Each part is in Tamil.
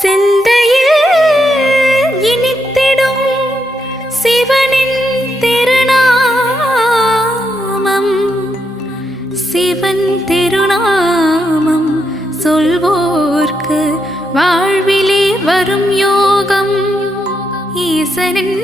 சிந்தையில் இனித்திடும் சிவனின் திருநாமம், சிவன் திருநாமம் சொல்வோர்க்கு வாழ்விலே வரும் யோகம். ஈசனின்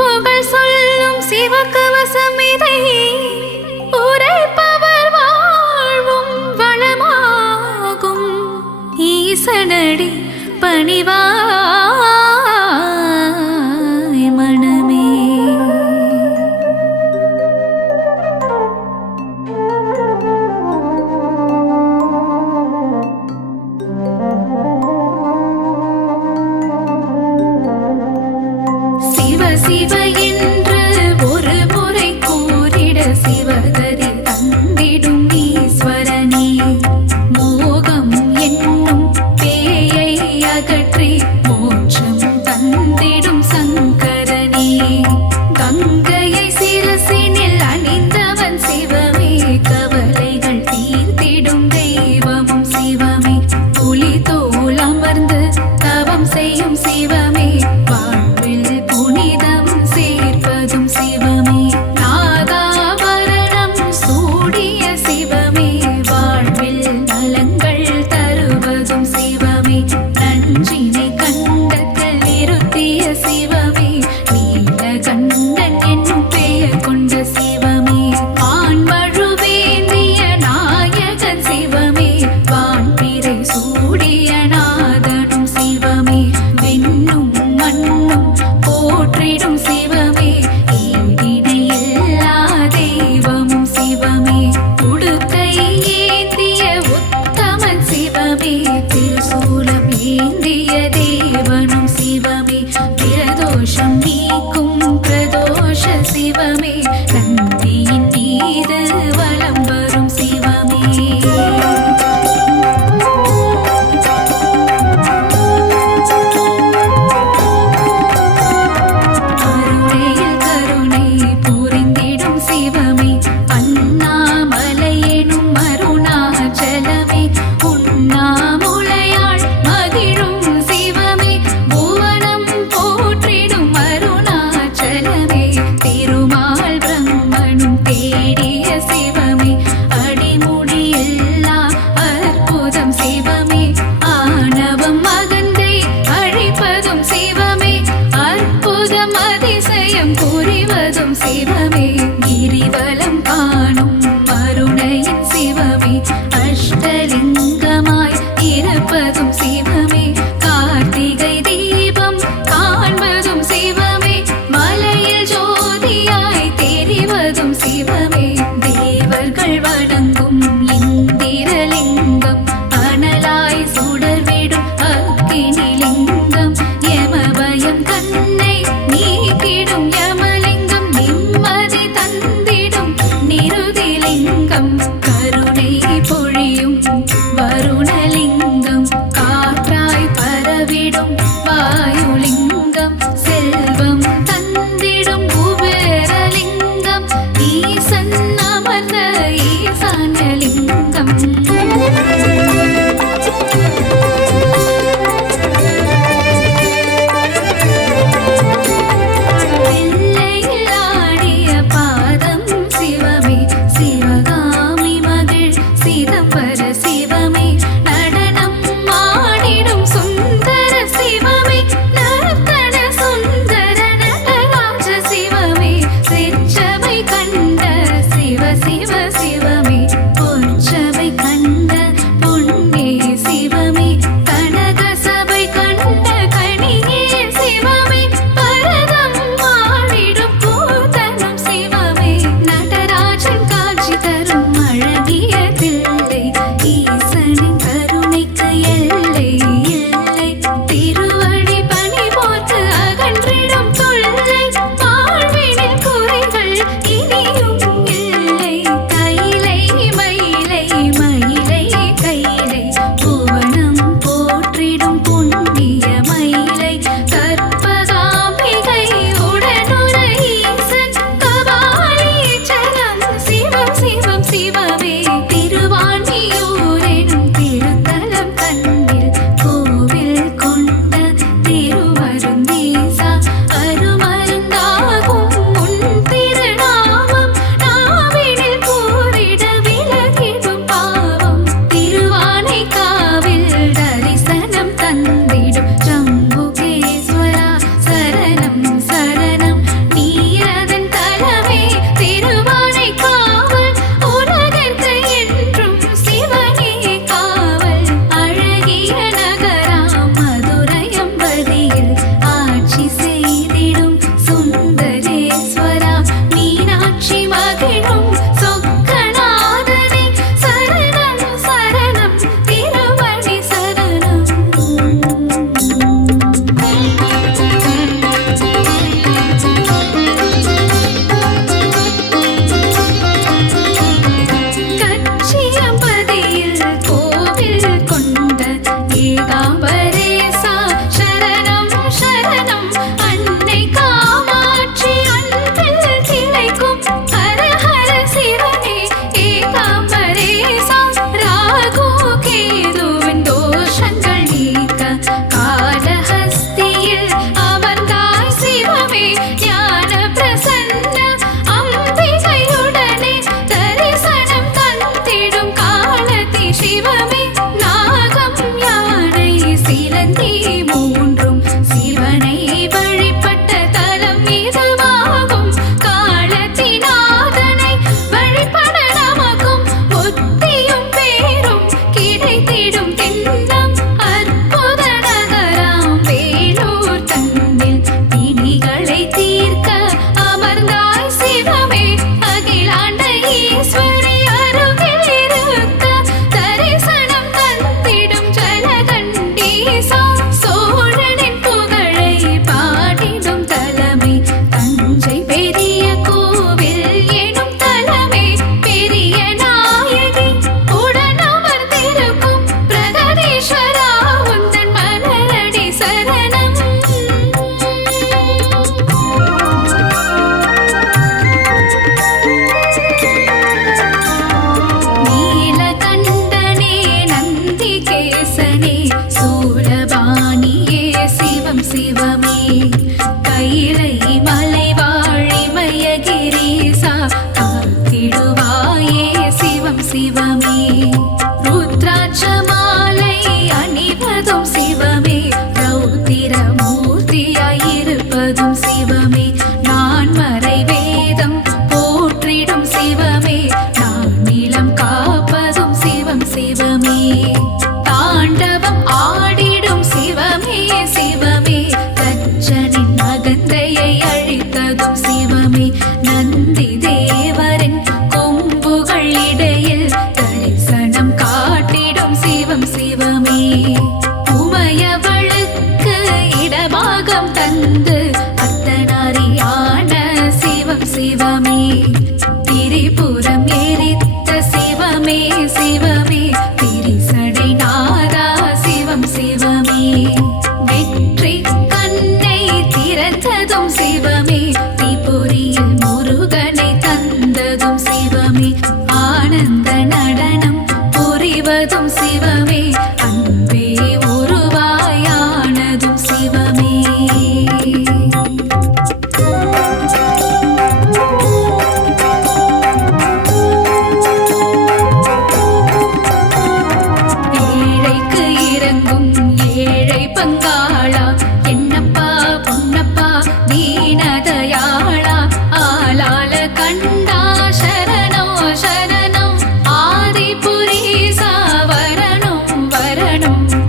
புகழ் சொல்லும் சிவகவசம் இதை உரைப்பவர் வாழ்வும் வளமாகும். ஈசனடி பணிவாய் மனமே. சிவ சிவ என்று ஒரு முறை கூறிட சிவகதி தந்திடும் ஈஸ்வரனே. மோகம் என்னும் பேயை அகற்றி மோட்ச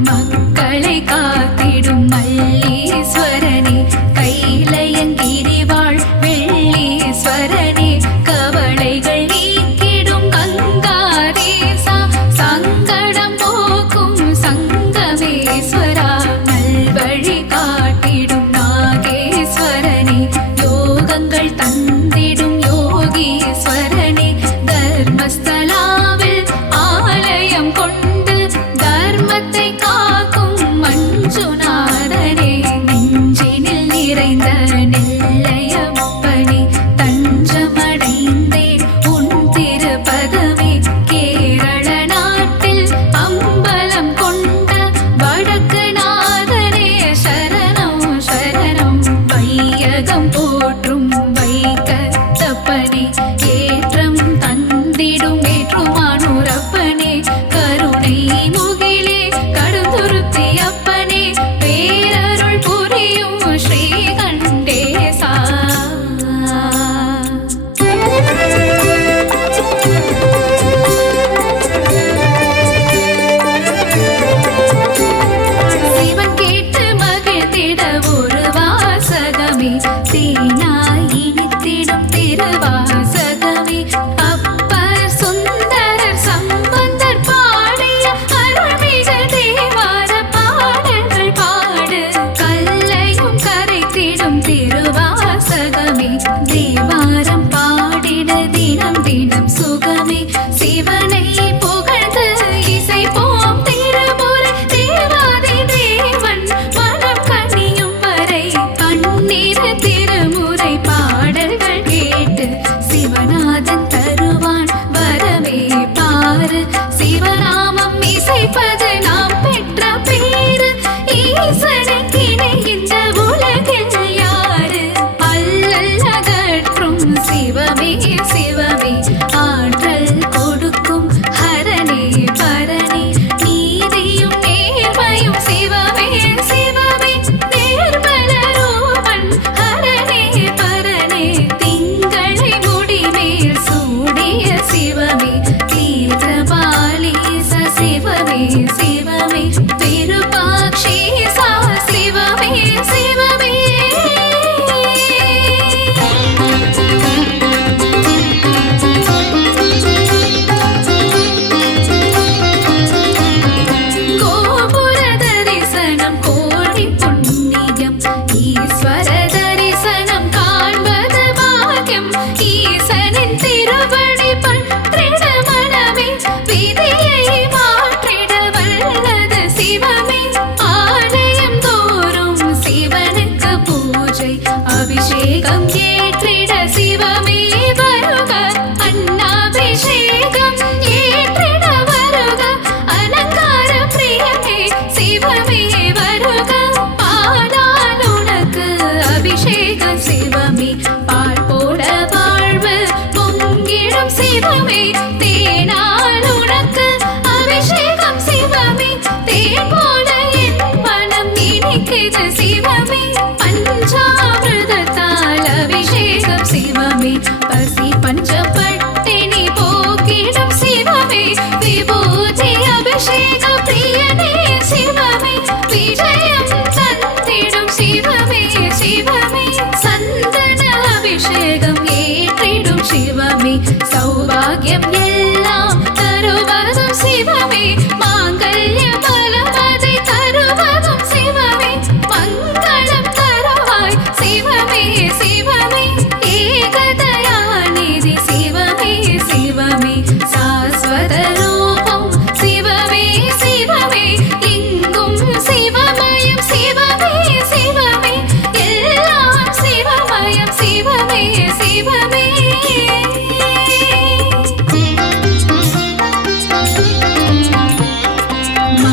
மகா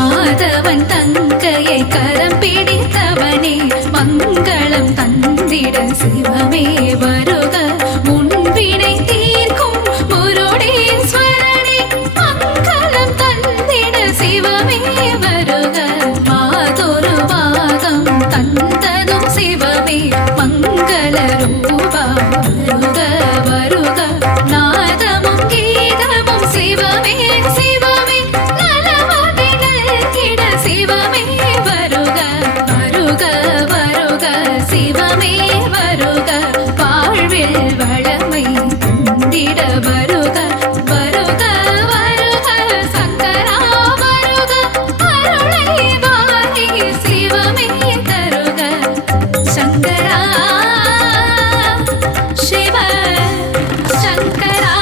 மாதவன் தங்கையை கரம் பிடித்தவனே மங்களம் தந்திட சிவமே வருக முன்பினை தீர்க்கும் முருடேஸ்வரனே மங்களம் தந்திட சிவமே வருக மாதொரு பாகம் தந்ததும் சிவமே மங்கள ரூபா வருக வருக நாதமும் கீதமும் சிவமே சிவமே நலமதிகள் கிட சிவமே வருக வருக வருக சிவமே வருக வாழ்வில் வளமை தந்திட வருக வருக வருக சங்கரா வருக அருளை வாரி சிவமே தருக சங்கரா சிவ சங்கரா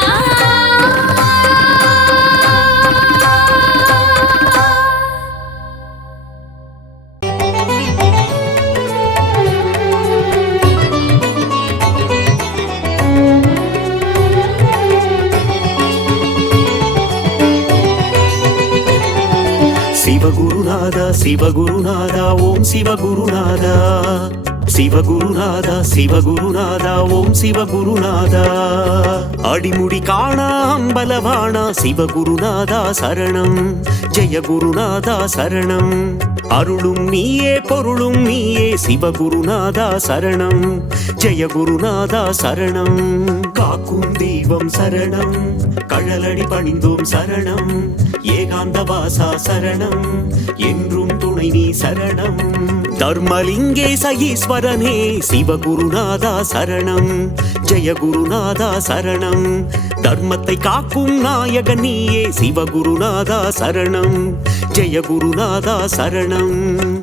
சிவகுருநாதா சிவகுருநாதா ஓம் சிவகுருநாதா சிவகுருநாதா சிவகுருநாதா ஓம் சிவகுருநாதா அடிமுடி காணா அம்பலவாணா சிவகுருநாதா சரணம் ஜெய குருநாதா சரணம் அருளும் நீயே பொருளும் நீயே சிவகுருநாதா சரணம் ஜெய குருநாதா சரணம் காக்கும் தெய்வம் சரணம் கழலடி பணிந்தோம் சரணம் ஏகாந்த வாசா சரணம் என்றும் துணை நீ சரணம் தர்மலிங்கேச ஈஸ்வரனே சிவகுருநாதா சரணம் ஜெய குருநாதா சரணம் தர்மத்தை காக்கும் நாயகன் நீயே சிவகுருநாதா சரணம் ஜெய குருநாதா சரணம்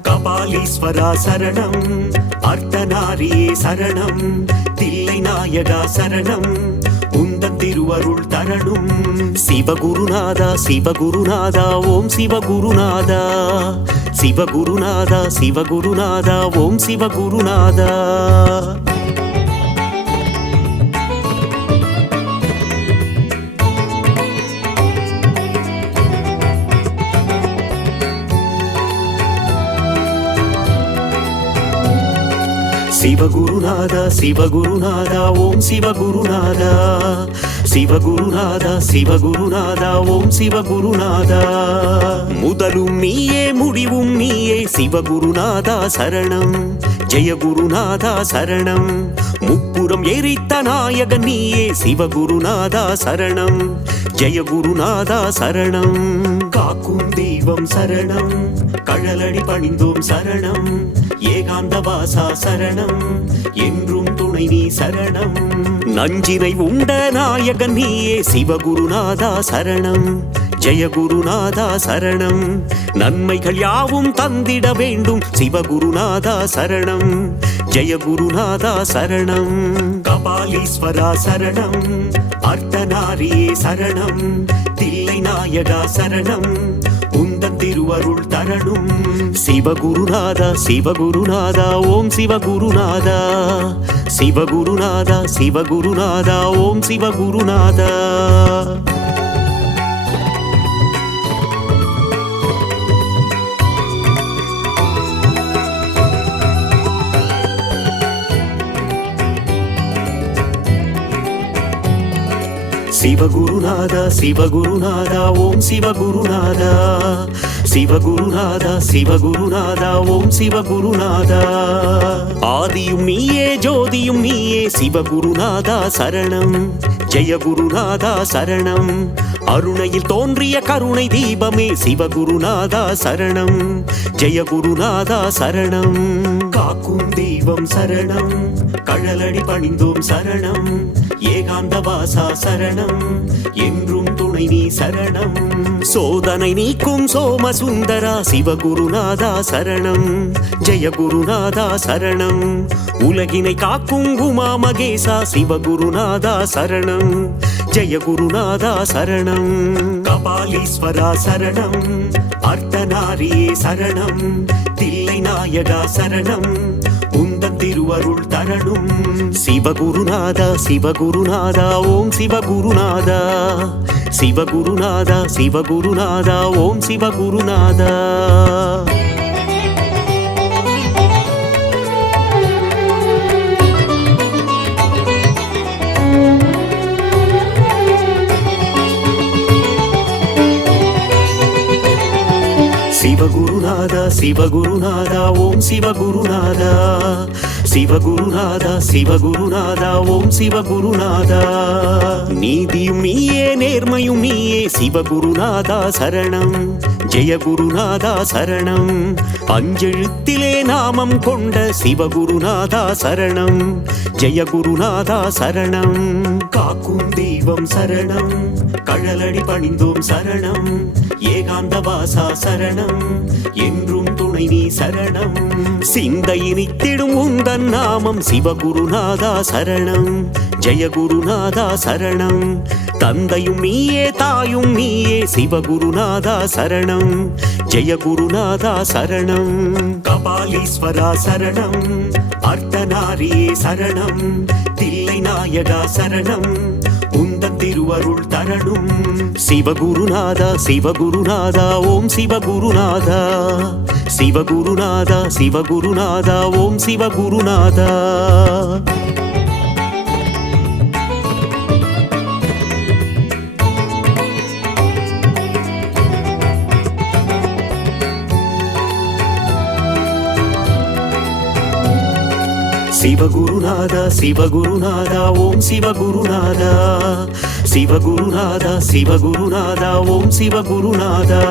கபாலீஸ்வரா சரணம் அர்த்தநாரியே சரணம் தில்லை நாயகா சரணம் உந்தன் திருவருள் தரணும் சிவகுருநாதா சிவகுருநாதா ஓம் சிவகுருநாதா சிவகுருநாதா சிவகுருநாதா ஓம் சிவகுருநாதா சிவகுருநாதா சிவகுருநாதா ஓம் சிவகுருநாதா சிவகுருநாதா சிவகுருநாதா ஓம் சிவகுருநாதா முதலும் நீயே முடிவும் நீயே சிவகுருநாதா சரணம் ஜெய குருநாதா சரணம் முப்புறம் எரித்த நாயகன் நீயே சிவகுருநாதா சரணம் ஜெய குருநாதா சரணம் காக்கும் தெய்வம் சரணம் கழலடி பணிந்தோம் சரணம் ஏகாந்த வாசா சரணம் என்றும் துணை நீ சரணம் நஞ்சினை உண்ட நாயகன் நீயே சிவகுருநாதா சரணம் ஜெய குருநாதா சரணம் நன்மைகள் யாவும் தந்திட வேண்டும் சிவகுருநாதா சரணம் ஜெய குருநாதா சரணம் கபாலீஸ்வரா சரணம் அர்த்தநாரியே சரணம் தில்லை நாயகா சரணம் உந்தன் திருவருள் தரணும் சிவகுருநாதா சிவகுருநாதா ஓம் சிவகுருநாதா சிவகுருநாதா சிவகுருநாதா ஓம் சிவகுருநாதா சிவகுருநாதா சிவகுருநாதா ஓம் சிவகுருநாதா சிவகுருநாதா சிவகுருநாதா ஓம் சிவகுருநாதா ஆதியும் நீயே ஜோதியும் நீயே சிவகுருநாதா சரணம் ஜெய குருநாதா சரணம் அருணையில் தோன்றிய கருணை தீபமே சிவகுருநாதா சரணம் ஜெய குருநாதா சரணம் காக்கும் தெய்வம் சரணம் கழலடி பணிந்தோம் சரணம் ஏகாந்த வாசா சரணம் என்றும் துணை நீ சரணம் சோதனை நீக்கும் சோமசுந்தரா சிவகுருநாதா சரணம் ஜெய குருநாதா சரணம் உலகினை காக்கும் உமா மகேசா சிவகுருநாதா சரணம் ஜெய குருநாதா சரணம் கபாலீஸ்வரா சரணம் அர்த்தநாரியே சரணம் தில்லை நாயகா சரணம் உந்தன் திருவருள் தரணும் சிவகுருநாதா சிவகுருநாதா ஓம் சிவகுருநாதா சிவகுருநாதா சிவகுருநாதா ஓம் சிவகுருநாதா. சிவகுருநாதா சிவகுருநாதா ஓம் சிவகுருநாதா. சிவகுருநாதா சிவகுருநாதா ஓம் சிவகுருநாதா. நீதியும் நீயே நேர்மையும் நீயே சிவகுருநாதா சரணம். ஜெயகுருநாதா சரணம். அஞ்செழுத்திலே நாமம் கொண்ட சிவகுருநாதா சரணம். ஜெயகுருநாதா சரணம். காக்கும் தெய்வம் சரணம். கழலடி பணிந்தோம் சரணம். ஏகாந்தவாசா சரணம். என்றும் துணை நீ சரணம். சிந்தை நித்திடும் உந்தன் நாமம் சிவகுருநாதா சரணம். ஜெயகுருநாதா சரணம். தந்தையும் நீயே தாயும் நீயே சிவகுருநாதா சரணம். ஜெயகுருநாதா சரணம். கபாலீஸ்வரா சரணம். அர்த்தநாரியே சரணம். தில்லை நாயகா சரணம். உந்தன் திருவருள் தரணும். சிவகுருநாதா சிவகுருநாதா ஓம் சிவகுருநாதா. சிவகுருநாதா சிவகுருநாதா ஓம் சிவகுருநாதா. சிவகுருநாதா சிவகுருநாதா ஓம் சிவகுருநாதா. சிவகுருநாதா சிவகுருநாதா ஓம் சிவகுருநாதா.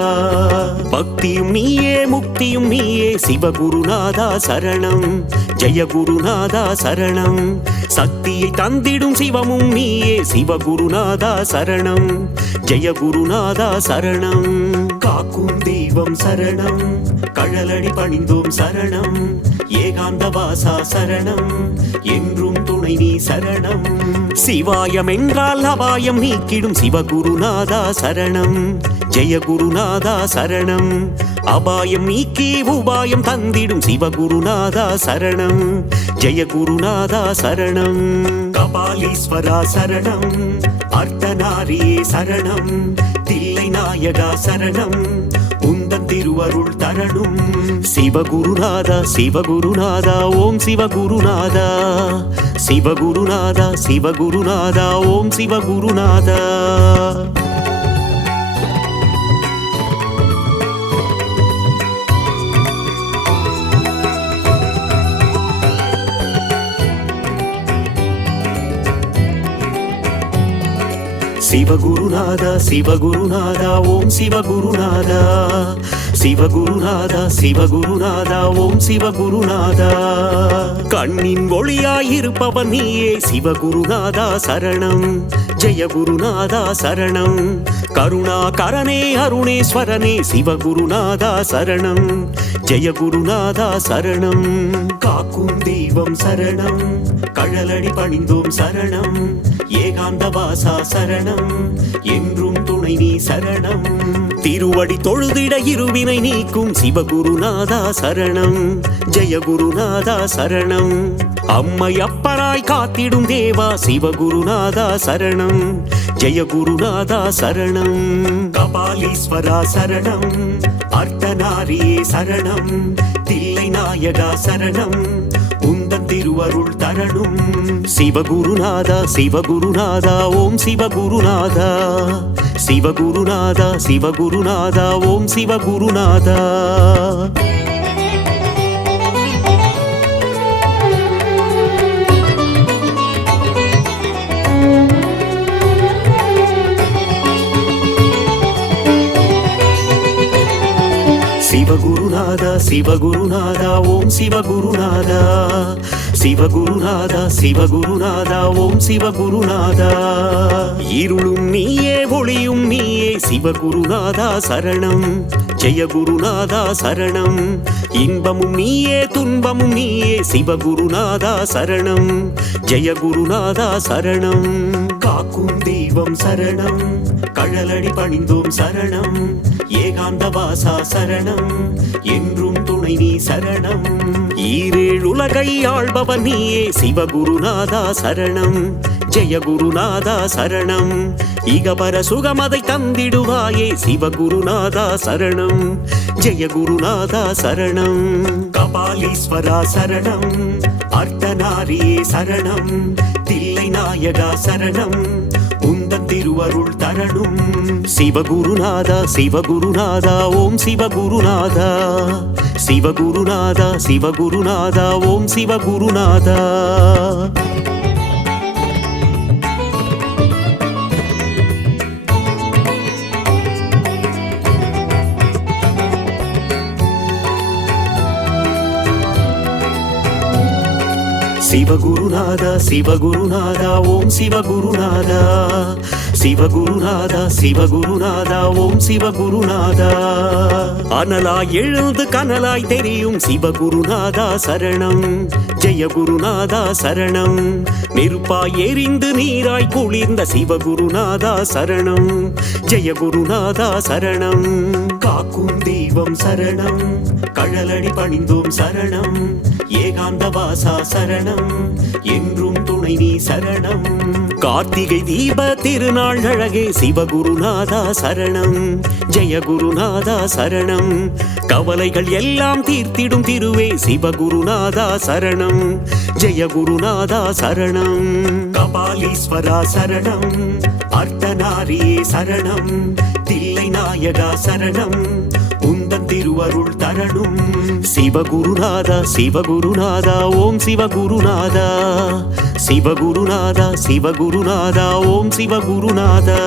பக்தியும் நீயே முக்தியும் நீயே சிவகுருநாதா சரணம். ஜெயகுருநாதா சரணம். சக்தியை தந்திடும் சிவமும் நீயே சிவகுருநாதா சரணம். ஜெயகுருநாதா சரணம். காக்கும் தெய்வம் சரணம். கழலடி பணிந்தோம் சரணம். ஏகாந்தவாசா சரணம். என்றும் துணை நீ சரணம். சிவாயம் என்றால் அபாயம் நீக்கிடும் சிவகுருநாதா சரணம். ஜெயகுருநாதா சரணம். அபாயம் நீக்கி உபாயம் தந்திடும் சிவகுருநாதா சரணம். ஜெயகுருநாதா சரணம். கபாலீஸ்வரா சரணம். அர்த்தநாரியே சரணம். தில்லை நாயகா சரணம். உந்தன் திருவருள் தரணும். சிவகுருநாதா சிவகுருநாதா ஓம் சிவகுருநாதா. சிவகுருநாதா சிவகுருநாதா ஓம் சிவகுருநாதா. சிவகுருநாதா சிவகுருநாதா ஓம் சிவகுருநாதா. சிவகுருநாதா சிவகுருநாதா ஓம் சிவகுருநாதா. கண்ணின் ஒளியாயிருப்பவன் நீயே சிவகுருநாதா சரணம். ஜெயகுருநாதா சரணம். கருணாகரனே அருணேஸ்வரனே சிவகுருநாதா சரணம். ஜெயகுருநாதா சரணம். காக்கும் தெய்வம் சரணம். கழலடி பணிந்தோம் சரணம். ஏகாந்தவாசா சரணம். என்றும் துணை நீ சரணம். திருவடி தொழுதிட இருவினை நீக்கும் சிவகுருநாதா சரணம். ஜெயகுருநாதா சரணம். அம்மை அப்பராய் காத்திடும் தேவா சிவகுருநாதா சரணம். ஜெயகுருநாதா சரணம். கபாலீஸ்வரா சரணம். அர்த்தநாரியே சரணம். தில்லை நாயகா சரணம். உந்தன் திருவருள் தரணும். சிவகுருநாதா சிவகுருநாதா ஓம் சிவகுருநாதா. சிவகுருநாதா சிவகுருநாதா ஓம் சிவகுருநாதா. சிவகுருநாதா சிவகுருநாதா ஓம் சிவகுருநாதா. சிவகுருநாதா சிவகுருநாதா ஓம் சிவகுருநாதா. இருளும் நீயே ஒளியும் நீயே சிவகுருநாதா சரணம். ஜெயகுருநாதா சரணம். இன்பமும் நீயே துன்பமும் நீயே சிவகுருநாதா சரணம். ஜெயகுருநாதா சரணம். காக்கும் தெய்வம் சரணம். கழலடி பணிந்தோம் சரணம். ஏகாந்தவாசா சரணம். என்றும் துணை நீ சரணம். ஈரேழு உலகை ஆள்பவன் நீயே சிவகுருநாதா சரணம். ஜெய குருநாதா சரணம் இகபர சுகமதை தந்திடுவாயே சிவகுருநாதா சரணம் ஜெய குருநாதா சரணம் கபாலீஸ்வரா சரணம் அர்த்தநாரியே சரணம் தில்லை நாயகா சரணம் உந்தன் திருவருள் தரணும் சிவகுருநாதா சிவகுருநாதா ஓம் சிவகுருநாதா சிவகுருநாதா சிவகுருநாதா ஓம் சிவகுருநாதா சிவகுருநாதா சிவகுருநாதா ஓம் சிவகுருநாதா சிவகுருநாதா சிவகுருநாதா ஓம் சிவகுருநாதா அனலாய் எழுந்து கனலாய் தெரியும் சிவகுருநாதா சரணம் ஜெய குருநாதா சரணம் நெருப்பாய் எரிந்து நீராய் குளிர்ந்த சிவகுருநாதா சரணம் ஜெய குருநாதா சரணம் காக்கும் தெய்வம் சரணம் கழலடி பணிந்தோம் சரணம் ஏகாந்த வாசா சரணம் என்றும் துணை நீ சரணம் கார்த்திகை தீப திருநாள் அழகே சிவகுருநாதா சரணம் ஜெய குருநாதா சரணம் கவலைகள் எல்லாம் தீர்த்திடும் திருவே சிவகுருநாதா சரணம் ஜெய குருநாதா சரணம் கபாலீஸ்வரா சரணம் அர்த்தநாரியே சரணம் தில்லை நாயகா சரணம் உந்தன் திருவருள் தரணும் சிவகுருநாதா சிவகுருநாதா ஓம் சிவகுருநாதா சிவகுருநாதா சிவகுருநாதா ஓம் சிவகுருநாதா